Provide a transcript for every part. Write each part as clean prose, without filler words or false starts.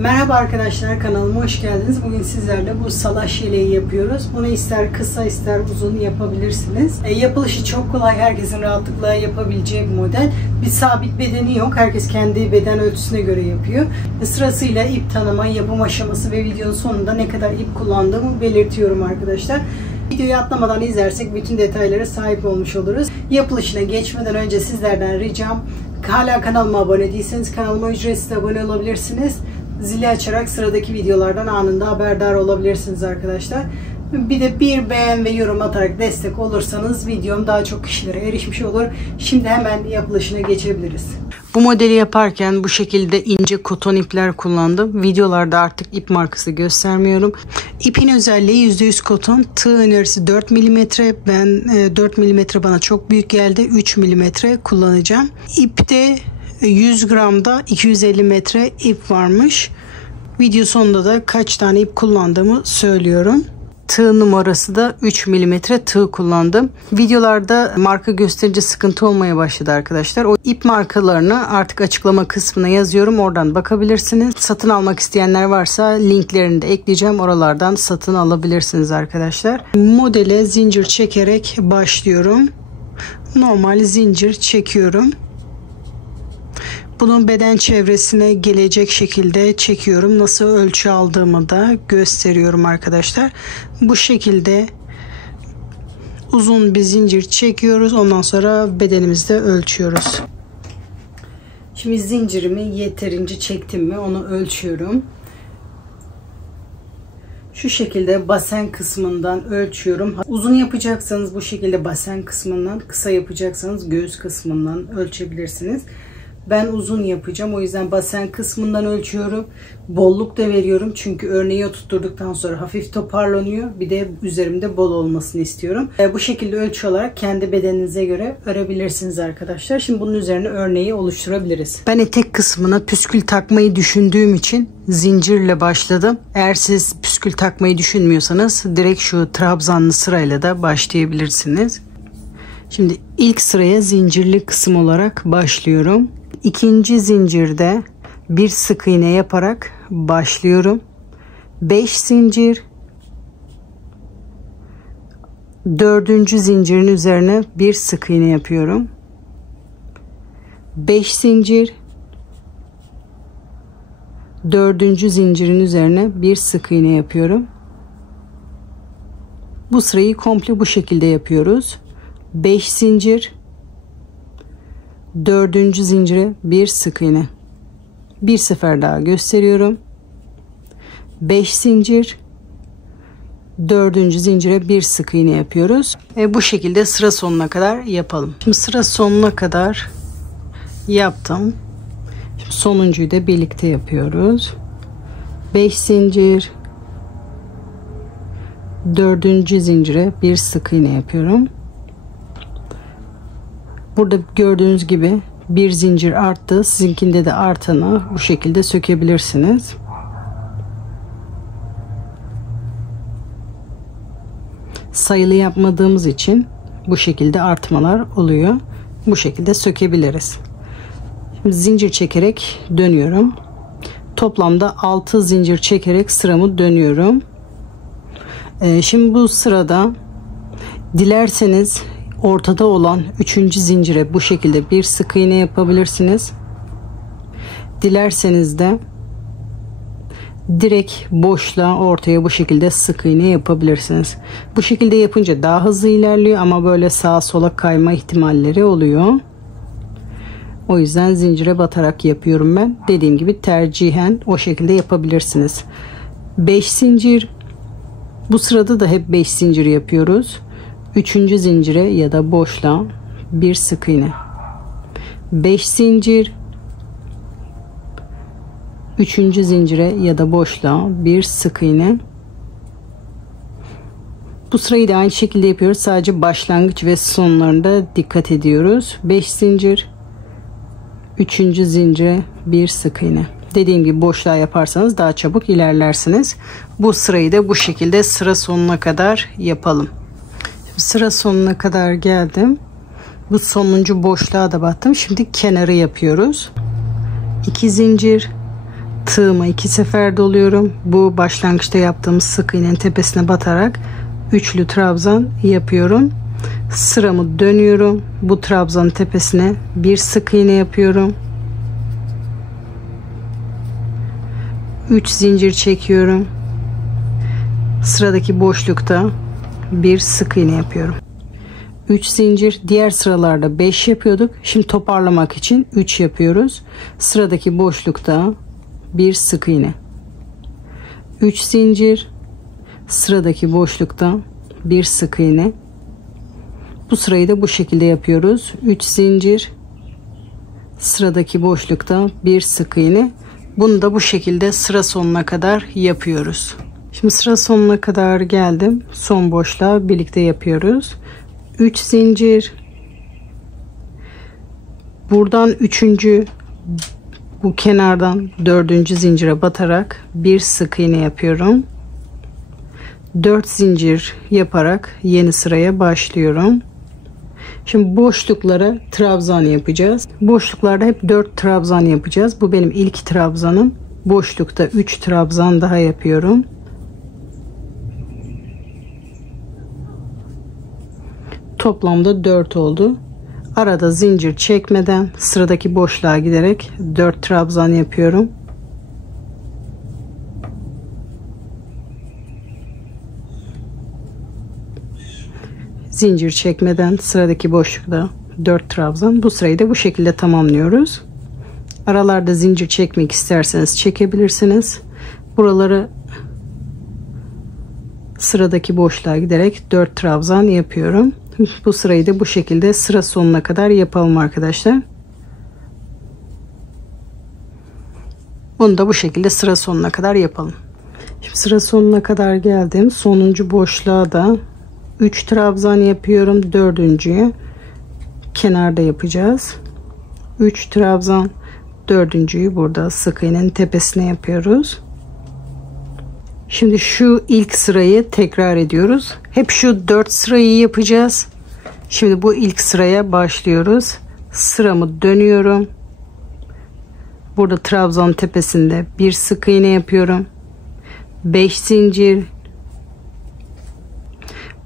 Merhaba arkadaşlar, kanalıma hoş geldiniz. Bugün sizlerle bu salaş yeleği yapıyoruz. Bunu ister kısa ister uzun yapabilirsiniz. Yapılışı çok kolay, herkesin rahatlıkla yapabileceği bir model. Bir sabit bedeni yok. Herkes kendi beden ölçüsüne göre yapıyor. Sırasıyla ip tanıma, yapım aşaması ve videonun sonunda ne kadar ip kullandığımı belirtiyorum arkadaşlar. Videoyu atlamadan izlersek bütün detaylara sahip olmuş oluruz. Yapılışına geçmeden önce sizlerden ricam, hala kanalıma abone değilseniz kanalıma ücretsiz abone olabilirsiniz. Zili açarak sıradaki videolardan anında haberdar olabilirsiniz arkadaşlar. Bir de bir beğen ve yorum atarak destek olursanız videom daha çok kişilere erişmiş olur. Şimdi hemen yapılışına geçebiliriz. Bu modeli yaparken bu şekilde ince koton ipler kullandım. Videolarda artık ip markası göstermiyorum. İpin özelliği %100 koton. Tığ önerisi 4 mm. Ben 4 mm bana çok büyük geldi. 3 mm kullanacağım. İpte 100 gramda 250 metre ip varmış. Video sonunda da kaç tane ip kullandığımı söylüyorum. Tığ numarası da 3 mm tığ kullandım. Videolarda marka gösterince sıkıntı olmaya başladı arkadaşlar. O ip markalarını artık açıklama kısmına yazıyorum. Oradan bakabilirsiniz. Satın almak isteyenler varsa linklerini de ekleyeceğim. Oralardan satın alabilirsiniz arkadaşlar. Modele zincir çekerek başlıyorum. Normal zincir çekiyorum. Bunun beden çevresine gelecek şekilde çekiyorum. Nasıl ölçü aldığımı da gösteriyorum arkadaşlar. Bu şekilde uzun bir zincir çekiyoruz. Ondan sonra bedenimizde ölçüyoruz. Şimdi zincirimi yeterince çektim mi onu ölçüyorum. Şu şekilde basen kısmından ölçüyorum. Uzun yapacaksanız bu şekilde basen kısmından, kısa yapacaksanız göğüs kısmından ölçebilirsiniz. Ben uzun yapacağım. O yüzden basen kısmından ölçüyorum. Bolluk da veriyorum. Çünkü örneği oturtturduktan sonra hafif toparlanıyor. Bir de üzerimde bol olmasını istiyorum. Bu şekilde ölçü olarak kendi bedeninize göre örebilirsiniz arkadaşlar. Şimdi bunun üzerine örneği oluşturabiliriz. Ben etek kısmına püskül takmayı düşündüğüm için zincirle başladım. Eğer siz püskül takmayı düşünmüyorsanız direkt şu trabzanlı sırayla da başlayabilirsiniz. Şimdi ilk sıraya zincirli kısım olarak başlıyorum. İkinci zincirde bir sık iğne yaparak başlıyorum. 5 zincir. Dördüncü zincirin üzerine bir sık iğne yapıyorum. 5 zincir. Dördüncü zincirin üzerine bir sık iğne yapıyorum. Bu sırayı komple bu şekilde yapıyoruz. 5 zincir, dördüncü zincire bir sık iğne. Bir sefer daha gösteriyorum. 5 zincir, dördüncü zincire bir sık iğne yapıyoruz. Bu şekilde sıra sonuna kadar yapalım. Şimdi sıra sonuna kadar yaptım. Şimdi sonuncuyu da birlikte yapıyoruz. 5 zincir, dördüncü zincire bir sık iğne yapıyorum. Burada gördüğünüz gibi bir zincir arttı. Sizinkinde de artanı bu şekilde sökebilirsiniz. Sayılı yapmadığımız için bu şekilde artmalar oluyor. Bu şekilde sökebiliriz. Şimdi zincir çekerek dönüyorum. Toplamda 6 zincir çekerek sıramı dönüyorum. Şimdi bu sırada dilerseniz ortada olan 3. zincire bu şekilde bir sık iğne yapabilirsiniz. Dilerseniz de direkt boşluğa ortaya bu şekilde sık iğne yapabilirsiniz. Bu şekilde yapınca daha hızlı ilerliyor ama böyle sağa sola kayma ihtimalleri oluyor. O yüzden zincire batarak yapıyorum ben. Dediğim gibi tercihen o şekilde yapabilirsiniz. 5 zincir. Bu sırada da hep 5 zincir yapıyoruz. 3. zincire ya da boşluğa bir sık iğne. 5 zincir. 3. zincire ya da boşluğa bir sık iğne. Bu sırayı da aynı şekilde yapıyoruz. Sadece başlangıç ve sonlarında dikkat ediyoruz. 5 zincir. 3. zincire bir sık iğne. Dediğim gibi boşluğa yaparsanız daha çabuk ilerlersiniz. Bu sırayı da bu şekilde sıra sonuna kadar yapalım. Sıra sonuna kadar geldim. Bu sonuncu boşluğa da battım. Şimdi kenarı yapıyoruz. 2 zincir, tığıma 2 sefer doluyorum. Bu başlangıçta yaptığımız sık iğnenin tepesine batarak üçlü trabzan yapıyorum. Sıramı dönüyorum. Bu trabzanın tepesine bir sık iğne yapıyorum. 3 zincir çekiyorum. Sıradaki boşlukta bir sık iğne yapıyorum. 3 zincir, diğer sıralarda 5 yapıyorduk. Şimdi toparlamak için 3 yapıyoruz. Sıradaki boşlukta bir sık iğne. 3 zincir, sıradaki boşlukta bir sık iğne. Bu sırayı da bu şekilde yapıyoruz. 3 zincir, sıradaki boşlukta bir sık iğne. Bunu da bu şekilde sıra sonuna kadar yapıyoruz. Şimdi sıra sonuna kadar geldim. Son boşluğa birlikte yapıyoruz. 3 zincir, buradan 3. bu kenardan 4. zincire batarak bir sık iğne yapıyorum. 4 zincir yaparak yeni sıraya başlıyorum. Şimdi boşluklara trabzan yapacağız. Boşluklarda hep 4 trabzan yapacağız. Bu benim ilk trabzanım. Boşlukta 3 trabzan daha yapıyorum. Toplamda 4 oldu. Arada zincir çekmeden sıradaki boşluğa giderek 4 trabzan yapıyorum. Zincir çekmeden sıradaki boşlukta 4 trabzan. Bu sırayı da bu şekilde tamamlıyoruz. Aralarda zincir çekmek isterseniz çekebilirsiniz. Buraları sıradaki boşluğa giderek 4 trabzan yapıyorum. Bu sırayı da bu şekilde sıra sonuna kadar yapalım arkadaşlar. Bunu da bu şekilde sıra sonuna kadar yapalım. Şimdi sıra sonuna kadar geldim. Sonuncu boşluğa da 3 trabzan yapıyorum. 4.'yü kenarda yapacağız. 3 trabzan, 4.'yü burada sık iğnenin tepesine yapıyoruz. Şimdi şu ilk sırayı tekrar ediyoruz. Hep şu 4 sırayı yapacağız. Şimdi bu ilk sıraya başlıyoruz. Sıramı dönüyorum. Burada trabzan tepesinde bir sık iğne yapıyorum. 5 zincir.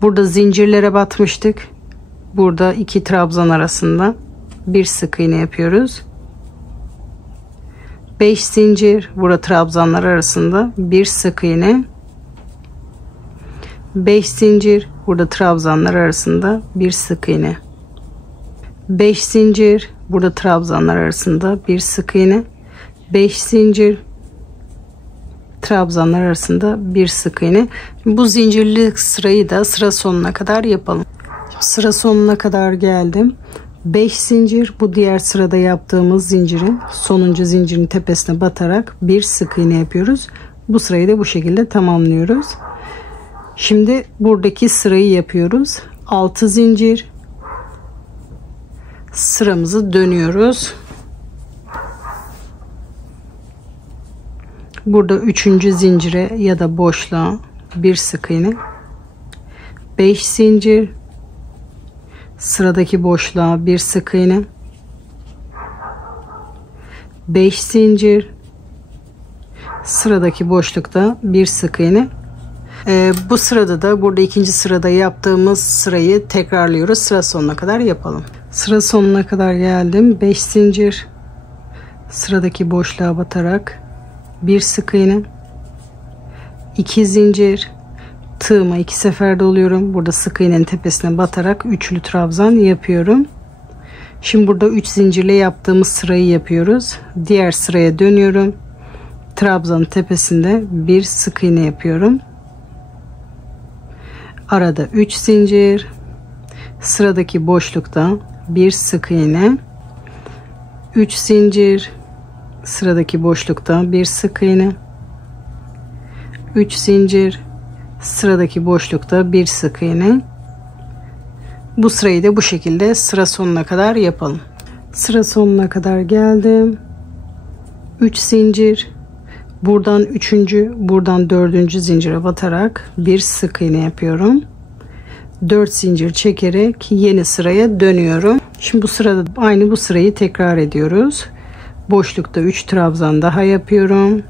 Burada zincirlere batmıştık. Burada 2 trabzan arasında bir sık iğne yapıyoruz. 5 zincir, burada trabzanlar arasında bir sık iğne. 5 zincir, burada trabzanlar arasında bir sık iğne. 5 zincir, burada trabzanlar arasında bir sık iğne. 5 zincir, trabzanlar arasında bir sık iğne. Bu zincirli sırayı da sıra sonuna kadar yapalım. Sıra sonuna kadar geldim. 5 zincir, bu diğer sırada yaptığımız zincirin sonuncu zincirin tepesine batarak bir sık iğne yapıyoruz. Bu sırayı da bu şekilde tamamlıyoruz. Şimdi buradaki sırayı yapıyoruz. 6 zincir, sıramızı dönüyoruz. Burada 3. zincire ya da boşluğa bir sık iğne. 5 zincir, sıradaki boşluğa bir sık iğne. 5 zincir, sıradaki boşlukta bir sık iğne. Bu sırada da burada ikinci sırada yaptığımız sırayı tekrarlıyoruz. Sıra sonuna kadar yapalım. Sıra sonuna kadar geldim. 5 zincir, sıradaki boşluğa batarak bir sık iğne. 2 zincir, tığıma 2 sefer doluyorum. Burada sık iğnenin tepesine batarak üçlü trabzan yapıyorum. Şimdi burada 3 zincirle yaptığımız sırayı yapıyoruz. Diğer sıraya dönüyorum. Trabzanın tepesinde bir sık iğne yapıyorum. Arada 3 zincir, sıradaki boşlukta bir sık iğne. 3 zincir, sıradaki boşlukta bir sık iğne. 3 zincir, sıradaki boşlukta bir sık iğne. Bu sırayı da bu şekilde sıra sonuna kadar yapalım. Sıra sonuna kadar geldim. 3 zincir, buradan 3. buradan 4. zincire batarak bir sık iğne yapıyorum. 4 zincir çekerek yeni sıraya dönüyorum. Şimdi bu sırada aynı bu sırayı tekrar ediyoruz. Boşlukta 3 trabzan daha yapıyorum.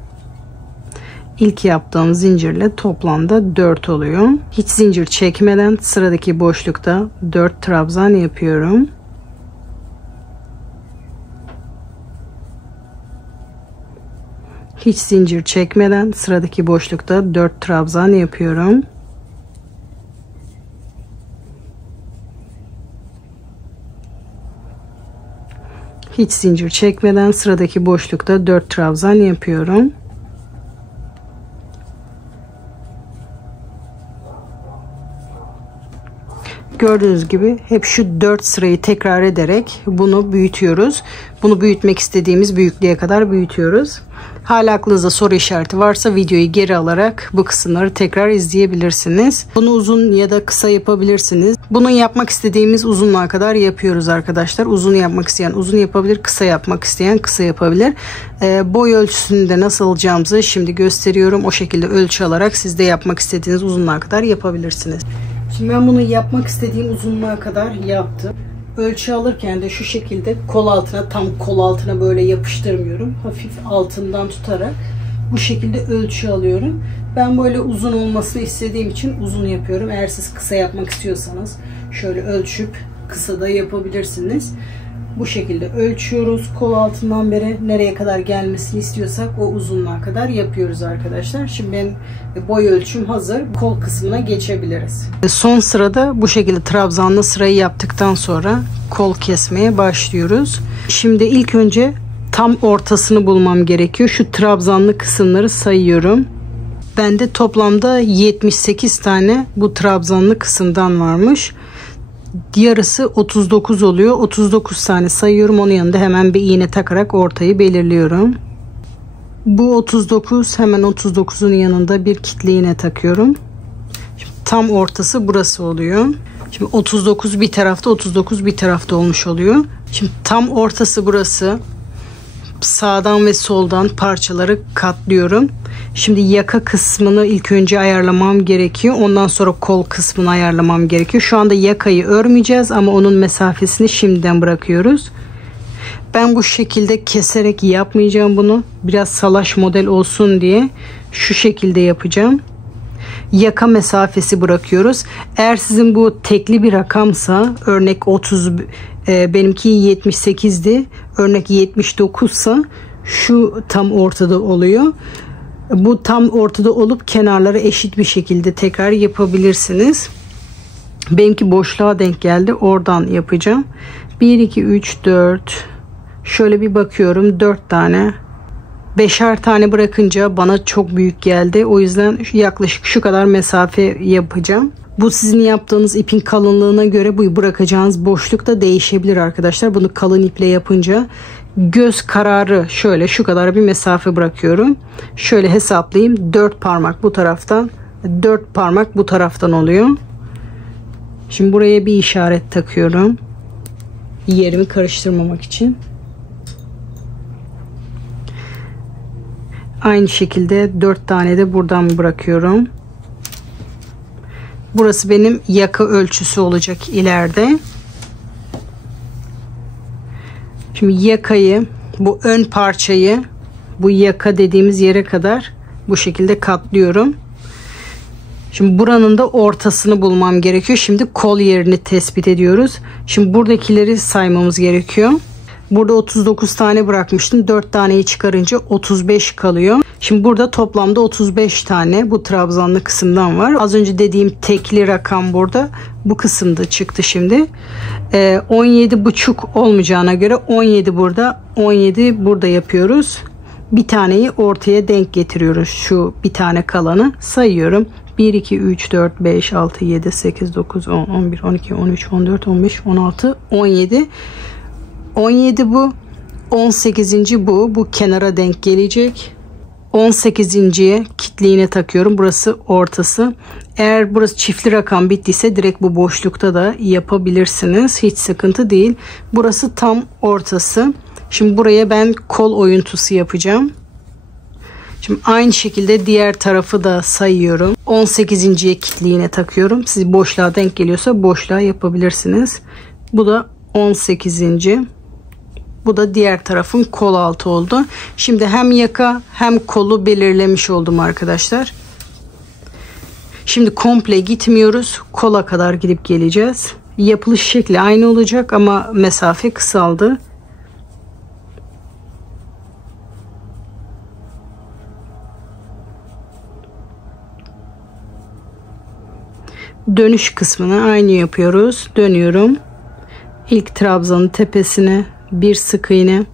İlk yaptığım zincirle toplamda 4 oluyor. Hiç zincir çekmeden sıradaki boşlukta 4 trabzan yapıyorum. Hiç zincir çekmeden sıradaki boşlukta 4 trabzan yapıyorum. Hiç zincir çekmeden sıradaki boşlukta 4 trabzan yapıyorum. Gördüğünüz gibi hep şu 4 sırayı tekrar ederek bunu büyütüyoruz. Bunu büyütmek istediğimiz büyüklüğe kadar büyütüyoruz. Hala aklınızda soru işareti varsa videoyu geri alarak bu kısımları tekrar izleyebilirsiniz. Bunu uzun ya da kısa yapabilirsiniz. Bunu yapmak istediğimiz uzunluğa kadar yapıyoruz arkadaşlar. Uzun yapmak isteyen uzun yapabilir, kısa yapmak isteyen kısa yapabilir. Boy ölçüsünü de nasıl alacağımızı şimdi gösteriyorum. O şekilde ölçü alarak siz de yapmak istediğiniz uzunluğa kadar yapabilirsiniz. Şimdi ben bunu yapmak istediğim uzunluğa kadar yaptım. Ölçü alırken de şu şekilde kol altına, tam kol altına böyle yapıştırmıyorum. Hafif altından tutarak bu şekilde ölçü alıyorum. Ben böyle uzun olmasını istediğim için uzun yapıyorum. Eğer siz kısa yapmak istiyorsanız şöyle ölçüp kısa da yapabilirsiniz. Bu şekilde ölçüyoruz. Kol altından beri nereye kadar gelmesini istiyorsak o uzunluğa kadar yapıyoruz arkadaşlar. Şimdi ben boy ölçüm hazır. Kol kısmına geçebiliriz. Son sırada bu şekilde trabzanlı sırayı yaptıktan sonra kol kesmeye başlıyoruz. Şimdi ilk önce tam ortasını bulmam gerekiyor. Şu trabzanlı kısımları sayıyorum. Bende toplamda 78 tane bu trabzanlı kısımdan varmış. Yarısı 39 oluyor. 39 tane sayıyorum. Onun yanında hemen bir iğne takarak ortayı belirliyorum. Bu 39, hemen 39'un yanında bir kitli iğne takıyorum. Şimdi tam ortası burası oluyor. Şimdi 39 bir tarafta, 39 bir tarafta olmuş oluyor. Şimdi tam ortası burası. Sağdan ve soldan parçaları katlıyorum. Şimdi yaka kısmını ilk önce ayarlamam gerekiyor. Ondan sonra kol kısmını ayarlamam gerekiyor. Şu anda yakayı örmeyeceğiz ama onun mesafesini şimdiden bırakıyoruz. Ben bu şekilde keserek yapmayacağım bunu. Biraz salaş model olsun diye şu şekilde yapacağım. Yaka mesafesi bırakıyoruz. Eğer sizin bu tekli bir rakamsa, örnek 30, benimki 78'di. Örnek 79 ise şu tam ortada oluyor. Bu tam ortada olup kenarları eşit bir şekilde tekrar yapabilirsiniz. Benimki boşluğa denk geldi. Oradan yapacağım. 1, 2, 3, 4. Şöyle bir bakıyorum. 4 tane. 5'er tane bırakınca bana çok büyük geldi. O yüzden yaklaşık şu kadar mesafe yapacağım. Bu sizin yaptığınız ipin kalınlığına göre bu bırakacağınız boşluk da değişebilir arkadaşlar. Bunu kalın iple yapınca göz kararı şöyle şu kadar bir mesafe bırakıyorum. Şöyle hesaplayayım. 4 parmak bu taraftan, 4 parmak bu taraftan oluyor. Şimdi buraya bir işaret takıyorum. Yerimi karıştırmamak için. Aynı şekilde 4 tane de buradan bırakıyorum. Burası benim yaka ölçüsü olacak ileride. Şimdi yakayı, bu ön parçayı bu yaka dediğimiz yere kadar bu şekilde katlıyorum. Şimdi buranın da ortasını bulmam gerekiyor. Şimdi kol yerini tespit ediyoruz. Şimdi buradakileri saymamız gerekiyor. Burada 39 tane bırakmıştım. 4 taneyi çıkarınca 35 kalıyor. Şimdi burada toplamda 35 tane bu trabzanlı kısımdan var. Az önce dediğim tekli rakam burada. Bu kısımda çıktı şimdi. 17,5 olmayacağına göre 17 burada, 17 burada yapıyoruz. Bir taneyi ortaya denk getiriyoruz. Şu bir tane kalanı sayıyorum. 1, 2, 3, 4, 5, 6, 7, 8, 9, 10, 11, 12, 13, 14, 15, 16, 17. 17 bu. 18. bu. Bu kenara denk gelecek. 18.'ye kitli iğne takıyorum. Burası ortası. Eğer burası çiftli rakam bittiyse direkt bu boşlukta da yapabilirsiniz. Hiç sıkıntı değil. Burası tam ortası. Şimdi buraya ben kol oyuntusu yapacağım. Şimdi aynı şekilde diğer tarafı da sayıyorum. 18.'ye kitli iğne takıyorum. Siz boşluğa denk geliyorsa boşluğa yapabilirsiniz. Bu da 18. Bu da diğer tarafın kol altı oldu. Şimdi hem yaka hem kolu belirlemiş oldum arkadaşlar. Şimdi komple gitmiyoruz. Kola kadar gidip geleceğiz. Yapılış şekli aynı olacak ama mesafe kısaldı. Dönüş kısmını aynı yapıyoruz. Dönüyorum. İlk trabzanın tepesine bir sık iğne,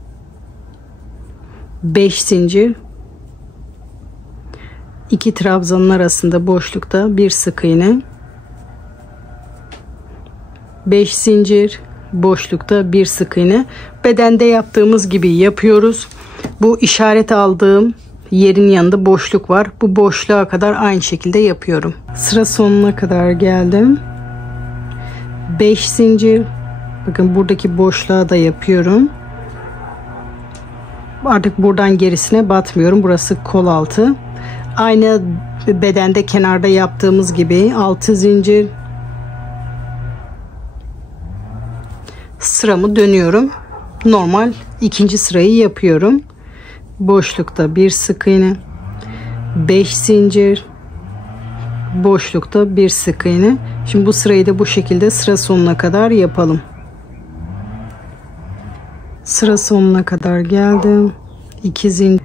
5 zincir, 2 trabzanın arasında boşlukta bir sık iğne, 5 zincir, boşlukta bir sık iğne. Bedende yaptığımız gibi yapıyoruz. Bu işaret aldığım yerin yanında boşluk var. Bu boşluğa kadar aynı şekilde yapıyorum. Sıra sonuna kadar geldim. 5 zincir. Bakın buradaki boşluğa da yapıyorum. Artık buradan gerisine batmıyorum. Burası kol altı. Aynı bedende kenarda yaptığımız gibi 6 zincir. Sıramı dönüyorum. Normal ikinci sırayı yapıyorum. Boşlukta bir sık iğne, 5 zincir, boşlukta bir sık iğne. Şimdi bu sırayı da bu şekilde sıra sonuna kadar yapalım. Sıra sonuna kadar geldim. 2 zincir,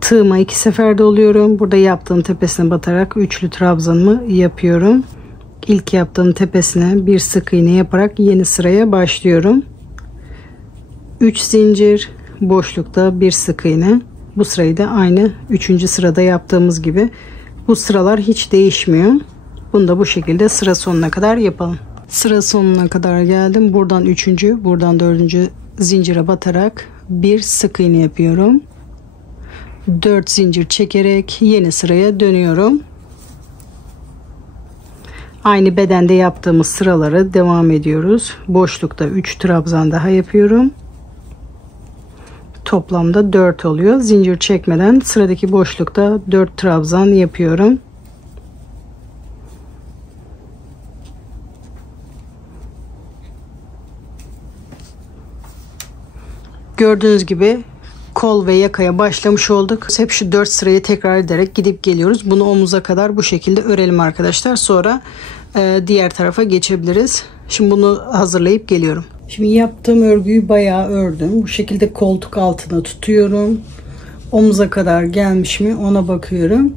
tığıma 2 seferde oluyorum. Burada yaptığım tepesine batarak üçlü trabzanımı yapıyorum. İlk yaptığım tepesine bir sık iğne yaparak yeni sıraya başlıyorum. 3 zincir, boşlukta bir sık iğne. Bu sırayı da aynı 3. sırada yaptığımız gibi. Bu sıralar hiç değişmiyor. Bunu da bu şekilde sıra sonuna kadar yapalım. Sıra sonuna kadar geldim. Buradan 3. buradan 4. zincire batarak bir sık iğne yapıyorum. 4 zincir çekerek yeni sıraya dönüyorum. Aynı bedende yaptığımız sıraları devam ediyoruz. Boşlukta 3 trabzan daha yapıyorum. Toplamda 4 oluyor. Zincir çekmeden sıradaki boşlukta 4 trabzan yapıyorum. Gördüğünüz gibi kol ve yakaya başlamış olduk. Hep şu 4 sırayı tekrar ederek gidip geliyoruz. Bunu omuza kadar bu şekilde örelim arkadaşlar. Sonra diğer tarafa geçebiliriz. Şimdi bunu hazırlayıp geliyorum. Şimdi yaptığım örgüyü bayağı ördüm. Bu şekilde koltuk altına tutuyorum. Omuza kadar gelmiş mi ona bakıyorum.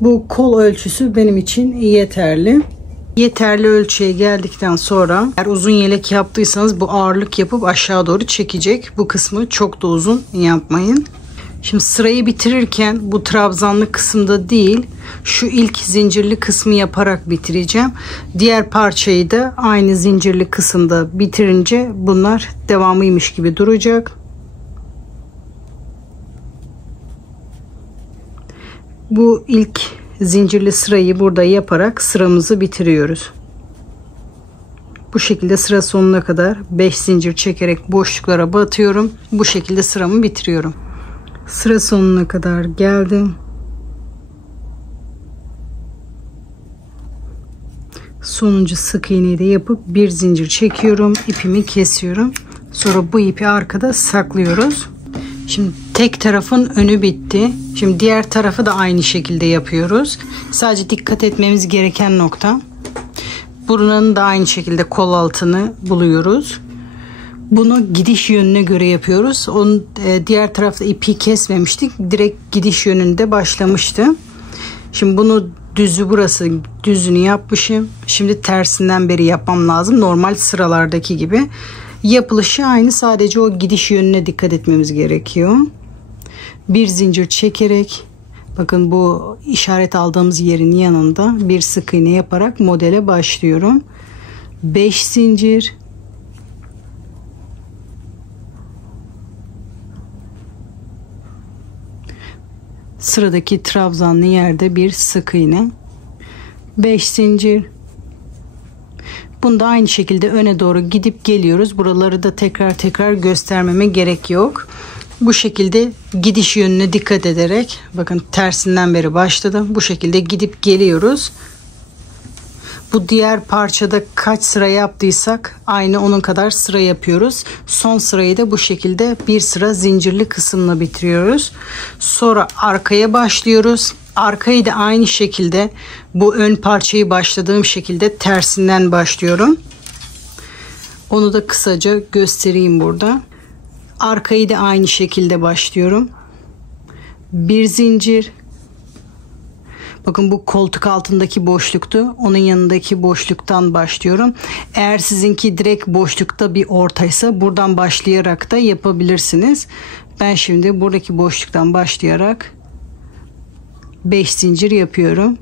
Bu kol ölçüsü benim için yeterli. Yeterli ölçüye geldikten sonra eğer uzun yelek yaptıysanız bu ağırlık yapıp aşağı doğru çekecek. Bu kısmı çok da uzun yapmayın. Şimdi sırayı bitirirken bu trabzanlı kısımda değil, şu ilk zincirli kısmı yaparak bitireceğim. Diğer parçayı da aynı zincirli kısımda bitirince bunlar devamıymış gibi duracak. Bu ilk zincirli sırayı burada yaparak sıramızı bitiriyoruz. Bu şekilde sıra sonuna kadar 5 zincir çekerek boşluklara batıyorum. Bu şekilde sıramı bitiriyorum. Sıra sonuna kadar geldim. Sonuncu sık iğneyi de yapıp bir zincir çekiyorum. İpimi kesiyorum. Sonra bu ipi arkada saklıyoruz. Şimdi tek tarafın önü bitti. Şimdi diğer tarafı da aynı şekilde yapıyoruz. Sadece dikkat etmemiz gereken nokta, buranın da aynı şekilde kol altını buluyoruz. Bunu gidiş yönüne göre yapıyoruz. Onun diğer tarafta ipi kesmemiştik. Direkt gidiş yönünde başlamıştı. Şimdi bunu düzü, burası düzünü yapmışım. Şimdi tersinden beri yapmam lazım. Normal sıralardaki gibi. Yapılışı aynı, sadece o gidiş yönüne dikkat etmemiz gerekiyor. Bir zincir çekerek, bakın bu işaret aldığımız yerin yanında bir sık iğne yaparak modele başlıyorum. 5 zincir, sıradaki trabzanlı yerde bir sık iğne, 5 zincir. Bunu da aynı şekilde öne doğru gidip geliyoruz. Buraları da tekrar göstermeme gerek yok. Bu şekilde gidiş yönüne dikkat ederek, bakın tersinden beri başladım. Bu şekilde gidip geliyoruz. Bu diğer parçada kaç sıra yaptıysak aynı onun kadar sıra yapıyoruz. Son sırayı da bu şekilde bir sıra zincirli kısımla bitiriyoruz. Sonra arkaya başlıyoruz. Arkayı da aynı şekilde bu ön parçayı başladığım şekilde tersinden başlıyorum. Onu da kısaca göstereyim burada. Arkayı da aynı şekilde başlıyorum. Bir zincir. Bakın bu koltuk altındaki boşluktu. Onun yanındaki boşluktan başlıyorum. Eğer sizinki direkt boşlukta bir ortaysa buradan başlayarak da yapabilirsiniz. Ben şimdi buradaki boşluktan başlayarak 5 zincir yapıyorum.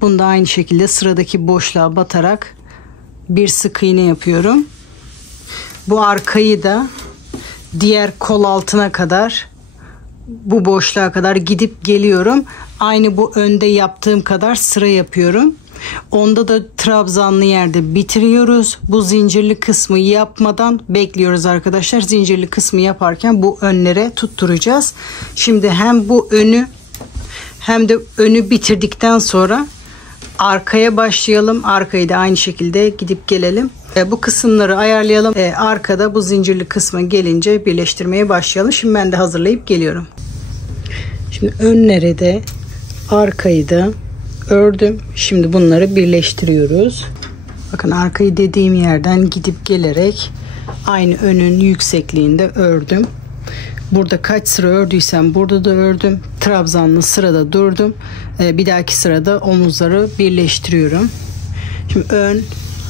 Bunu da aynı şekilde sıradaki boşluğa batarak bir sık iğne yapıyorum. Bu arkayı da diğer kol altına kadar, bu boşluğa kadar gidip geliyorum. Aynı bu önde yaptığım kadar sıra yapıyorum. Onda da trabzanlı yerde bitiriyoruz. Bu zincirli kısmı yapmadan bekliyoruz arkadaşlar. Zincirli kısmı yaparken bu önlere tutturacağız. Şimdi hem bu önü hem de önü bitirdikten sonra arkaya başlayalım. Arkayı da aynı şekilde gidip gelelim. Bu kısımları ayarlayalım. Arkada bu zincirli kısma gelince birleştirmeye başlayalım. Şimdi ben de hazırlayıp geliyorum. Şimdi önleri de arkayı da ördüm. Şimdi bunları birleştiriyoruz. Bakın arkayı dediğim yerden gidip gelerek aynı önün yüksekliğinde ördüm. Burada kaç sıra ördüysem burada da ördüm. Trabzanlı sırada durdum. Bir dahaki sırada omuzları birleştiriyorum. Şimdi ön,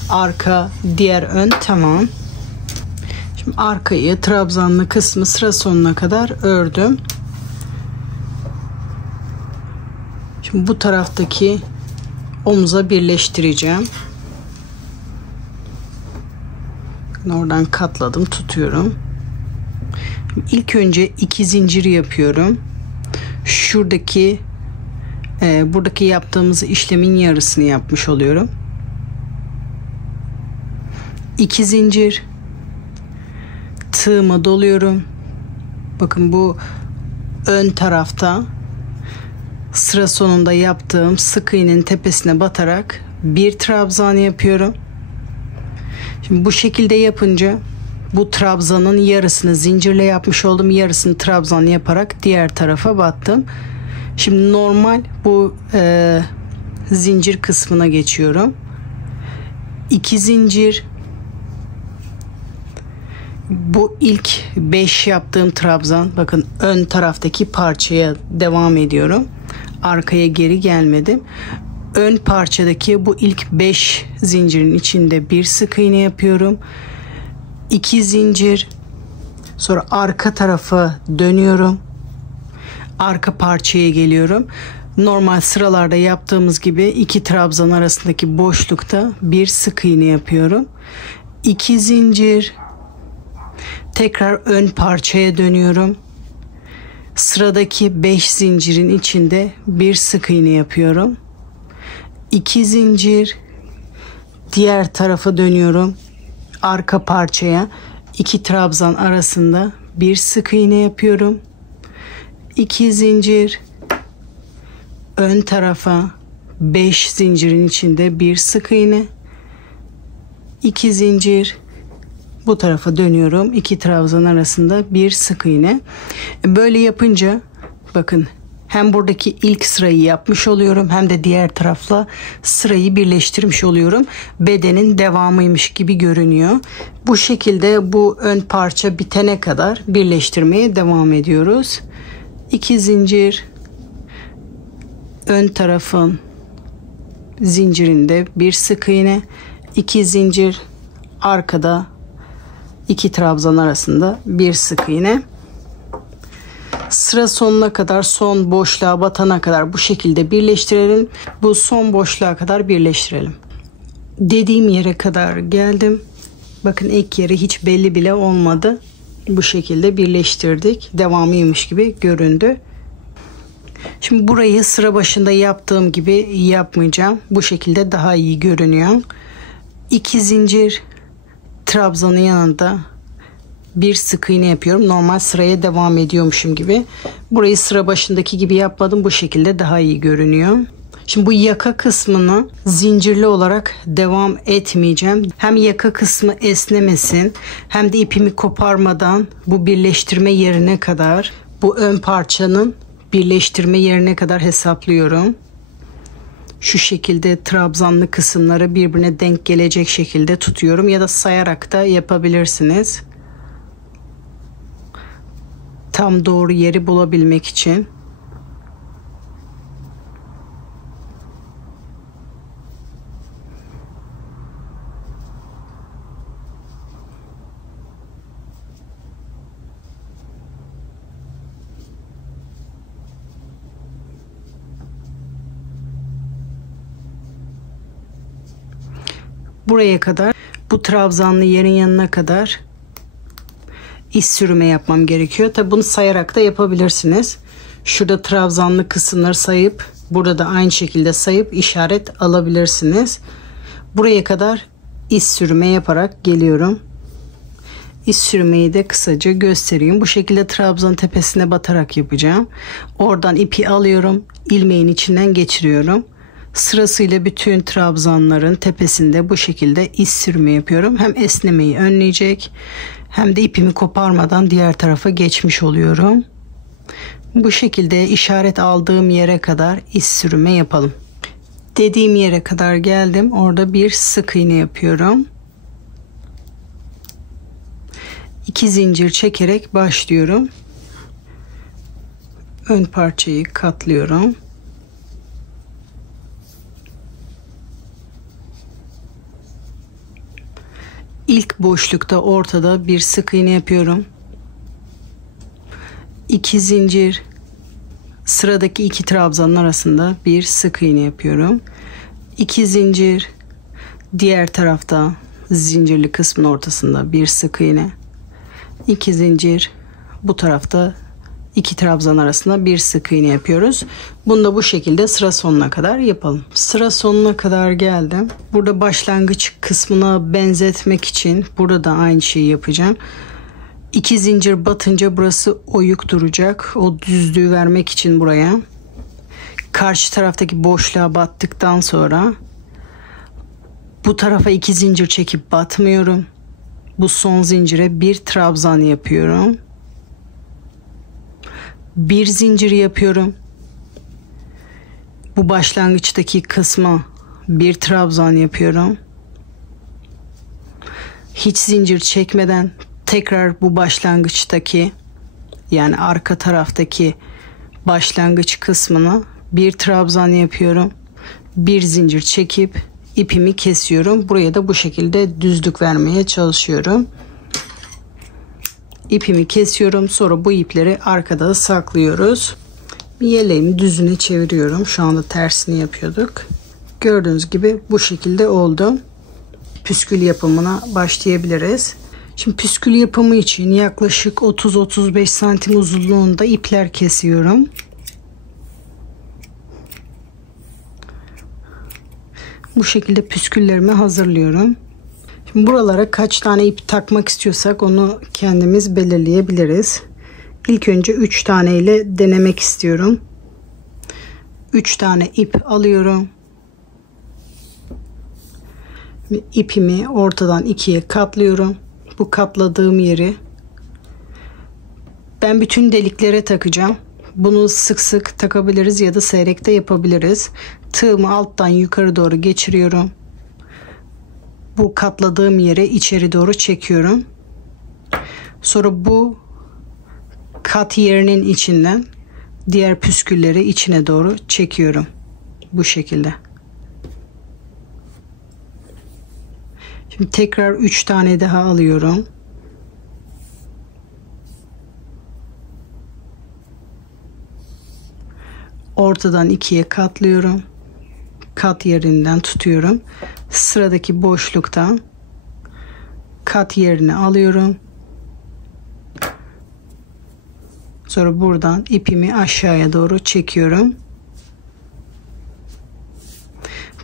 arka, diğer ön tamam. Şimdi arkayı trabzanlı kısmı sıra sonuna kadar ördüm. Şimdi bu taraftaki omuza birleştireceğim. Oradan katladım, tutuyorum. İlk önce 2 zincir yapıyorum. Şuradaki buradaki yaptığımız işlemin yarısını yapmış oluyorum. 2 zincir, tığıma doluyorum. Bakın bu ön tarafta sıra sonunda yaptığım sık iğnenin tepesine batarak bir trabzan yapıyorum. Şimdi bu şekilde yapınca bu trabzanın yarısını zincirle yapmış oldum. Yarısını trabzan yaparak diğer tarafa battım. Şimdi normal bu zincir kısmına geçiyorum. 2 zincir. Bu ilk 5 yaptığım trabzan, bakın ön taraftaki parçaya devam ediyorum. Arkaya geri gelmedim. Ön parçadaki bu ilk 5 zincirin içinde bir sık iğne yapıyorum. 2 zincir. Sonra arka tarafa dönüyorum. Arka parçaya geliyorum. Normal sıralarda yaptığımız gibi 2 trabzan arasındaki boşlukta bir sık iğne yapıyorum. 2 zincir. Tekrar ön parçaya dönüyorum. Sıradaki 5 zincirin içinde bir sık iğne yapıyorum. 2 zincir. Diğer tarafa dönüyorum. Arka parçaya 2 trabzan arasında bir sık iğne yapıyorum. 2 zincir. Ön tarafa 5 zincirin içinde bir sık iğne. 2 zincir. Bu tarafa dönüyorum. 2 trabzan arasında bir sık iğne. Böyle yapınca bakın hem buradaki ilk sırayı yapmış oluyorum hem de diğer tarafla sırayı birleştirmiş oluyorum. Bedenin devamıymış gibi görünüyor. Bu şekilde bu ön parça bitene kadar birleştirmeye devam ediyoruz. 2 zincir. Ön tarafın zincirinde bir sık iğne. 2 zincir. Arkada 2 trabzan arasında bir sık iğne. Sıra sonuna kadar, son boşluğa batana kadar bu şekilde birleştirelim. Bu son boşluğa kadar birleştirelim. Dediğim yere kadar geldim. Bakın ek yeri hiç belli bile olmadı. Bu şekilde birleştirdik. Devamıymış gibi göründü. Şimdi burayı sıra başında yaptığım gibi yapmayacağım. Bu şekilde daha iyi görünüyor. 2 zincir, trabzanın yanında bir sık iğne yapıyorum. Normal sıraya devam ediyormuşum gibi. Burayı sıra başındaki gibi yapmadım. Bu şekilde daha iyi görünüyor. Şimdi bu yaka kısmını zincirli olarak devam etmeyeceğim. Hem yaka kısmı esnemesin hem de ipimi koparmadan bu birleştirme yerine kadar, bu ön parçanın birleştirme yerine kadar hesaplıyorum. Şu şekilde trabzanlı kısımları birbirine denk gelecek şekilde tutuyorum ya da sayarak da yapabilirsiniz. Tam doğru yeri bulabilmek için. Buraya kadar, bu trabzanlı yerin yanına kadar iz sürme yapmam gerekiyor. Tabi bunu sayarak da yapabilirsiniz. Şurada trabzanlı kısımları sayıp, burada da aynı şekilde sayıp işaret alabilirsiniz. Buraya kadar iz sürme yaparak geliyorum. İz sürmeyi de kısaca göstereyim. Bu şekilde trabzan tepesine batarak yapacağım. Oradan ipi alıyorum, ilmeğin içinden geçiriyorum. Sırasıyla bütün trabzanların tepesinde bu şekilde iz sürme yapıyorum. Hem esnemeyi önleyecek hem de ipimi koparmadan diğer tarafa geçmiş oluyorum. Bu şekilde işaret aldığım yere kadar iz sürme yapalım. Dediğim yere kadar geldim. Orada bir sık iğne yapıyorum. 2 zincir çekerek başlıyorum. Ön parçayı katlıyorum. İlk boşlukta ortada bir sık iğne yapıyorum. 2 zincir, sıradaki 2 trabzanın arasında bir sık iğne yapıyorum. 2 zincir, diğer tarafta zincirli kısmın ortasında bir sık iğne. 2 zincir, bu tarafta 2 trabzan arasında bir sık iğne yapıyoruz. Bunu da bu şekilde sıra sonuna kadar yapalım. Sıra sonuna kadar geldim. Burada başlangıç kısmına benzetmek için burada da aynı şeyi yapacağım. 2 zincir batınca burası oyuk duracak. O düzlüğü vermek için buraya. Karşı taraftaki boşluğa battıktan sonra bu tarafa 2 zincir çekip batmıyorum. Bu son zincire bir trabzan yapıyorum. Bir zincir yapıyorum. Bu başlangıçtaki kısma bir trabzan yapıyorum. Hiç zincir çekmeden tekrar bu başlangıçtaki, yani arka taraftaki başlangıç kısmına bir trabzan yapıyorum. Bir zincir çekip ipimi kesiyorum. Buraya da bu şekilde düzlük vermeye çalışıyorum. İpimi kesiyorum. Sonra bu ipleri arkada saklıyoruz. Yeleğimi düzüne çeviriyorum. Şu anda tersini yapıyorduk. Gördüğünüz gibi bu şekilde oldu. Püskül yapımına başlayabiliriz. Şimdi püskül yapımı için yaklaşık 30-35 santim uzunluğunda ipler kesiyorum. Bu şekilde püsküllerimi hazırlıyorum. Şimdi buralara kaç tane ip takmak istiyorsak onu kendimiz belirleyebiliriz. İlk önce 3 tane ile denemek istiyorum. 3 tane ip alıyorum. İpimi ortadan ikiye katlıyorum. Bu katladığım yeri ben bütün deliklere takacağım. Bunu sık sık takabiliriz ya da seyrek de yapabiliriz. Tığımı alttan yukarı doğru geçiriyorum. Bu katladığım yere içeri doğru çekiyorum. Sonra bu kat yerinin içinden diğer püskülleri içine doğru çekiyorum. Bu şekilde. Şimdi tekrar 3 tane daha alıyorum. Ortadan ikiye katlıyorum. Kat yerinden tutuyorum. Sıradaki boşluktan kat yerini alıyorum. Sonra buradan ipimi aşağıya doğru çekiyorum.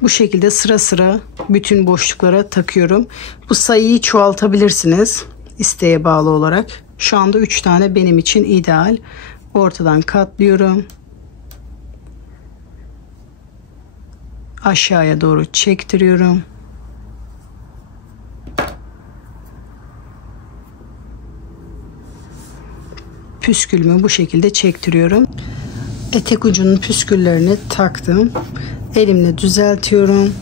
Bu şekilde sıra sıra bütün boşluklara takıyorum. Bu sayıyı çoğaltabilirsiniz isteğe bağlı olarak. Şu anda 3 tane benim için ideal. Ortadan katlıyorum. aşağıya doğru çektiriyorum. Püskülümü bu şekilde çektiriyorum. Etek ucunun püsküllerini taktım. Elimle düzeltiyorum.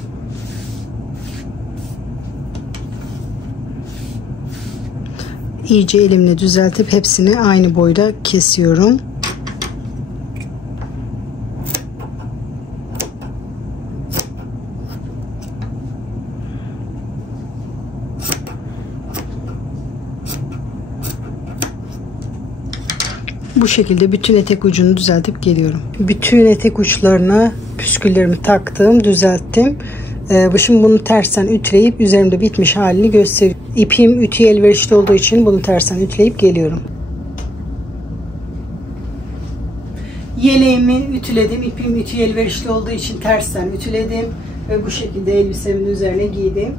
İyice elimle düzeltip hepsini aynı boyda kesiyorum. Bu şekilde bütün etek ucunu düzeltip geliyorum. Bütün etek uçlarına püsküllerimi taktım, düzelttim. Şimdi bunu tersten ütüleyip üzerimde bitmiş halini gösteriyorum. İpim ütüye elverişli olduğu için bunu tersten ütüleyip geliyorum. Yeleğimi ütüledim. İpim ütüye elverişli olduğu için tersten ütüledim. Ve bu şekilde elbisemin üzerine giydim.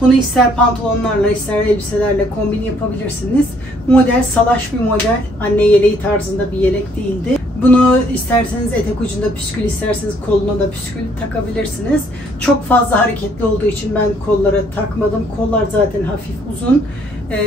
Bunu ister pantolonlarla ister elbiselerle kombin yapabilirsiniz. Model salaş bir model. Anne yeleği tarzında bir yelek değildi. Bunu isterseniz etek ucunda püskül, isterseniz koluna da püskül takabilirsiniz. Çok fazla hareketli olduğu için ben kollara takmadım. Kollar zaten hafif uzun.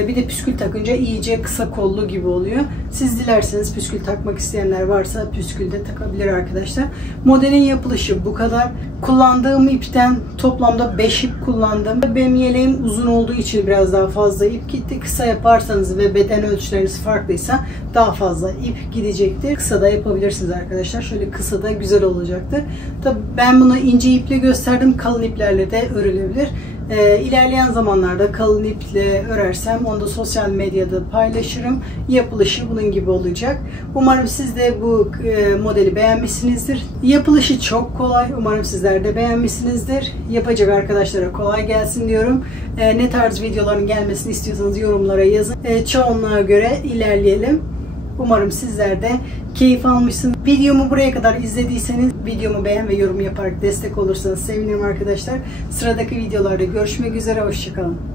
Bir de püskül takınca iyice kısa kollu gibi oluyor. Siz dilerseniz püskül takmak isteyenler varsa püskül de takabilir arkadaşlar. Modelin yapılışı bu kadar. Kullandığım ipten toplamda 5 ip kullandım. Benim yeleğim uzun olduğu için biraz daha fazla ip gitti. Kısa yaparsanız ve beden ölçüleriniz farklıysa daha fazla ip gidecektir. Kısa da yapabilirsiniz arkadaşlar. Şöyle kısa da güzel olacaktır. Tabii ben bunu ince iple gösterdim. Kalın iplerle de örülebilir. İlerleyen zamanlarda kalın iple örersem onu da sosyal medyada paylaşırım. Yapılışı bunun gibi olacak. Umarım siz de bu modeli beğenmişsinizdir. Yapılışı çok kolay. Umarım sizler de beğenmişsinizdir. Yapacak arkadaşlara kolay gelsin diyorum. Ne tarz videoların gelmesini istiyorsanız yorumlara yazın. Çoğunluğa göre ilerleyelim. Umarım sizler de keyif almışsınız. Videomu buraya kadar izlediyseniz videomu beğen ve yorum yaparak destek olursanız sevinirim arkadaşlar. Sıradaki videolarda görüşmek üzere. Hoşçakalın.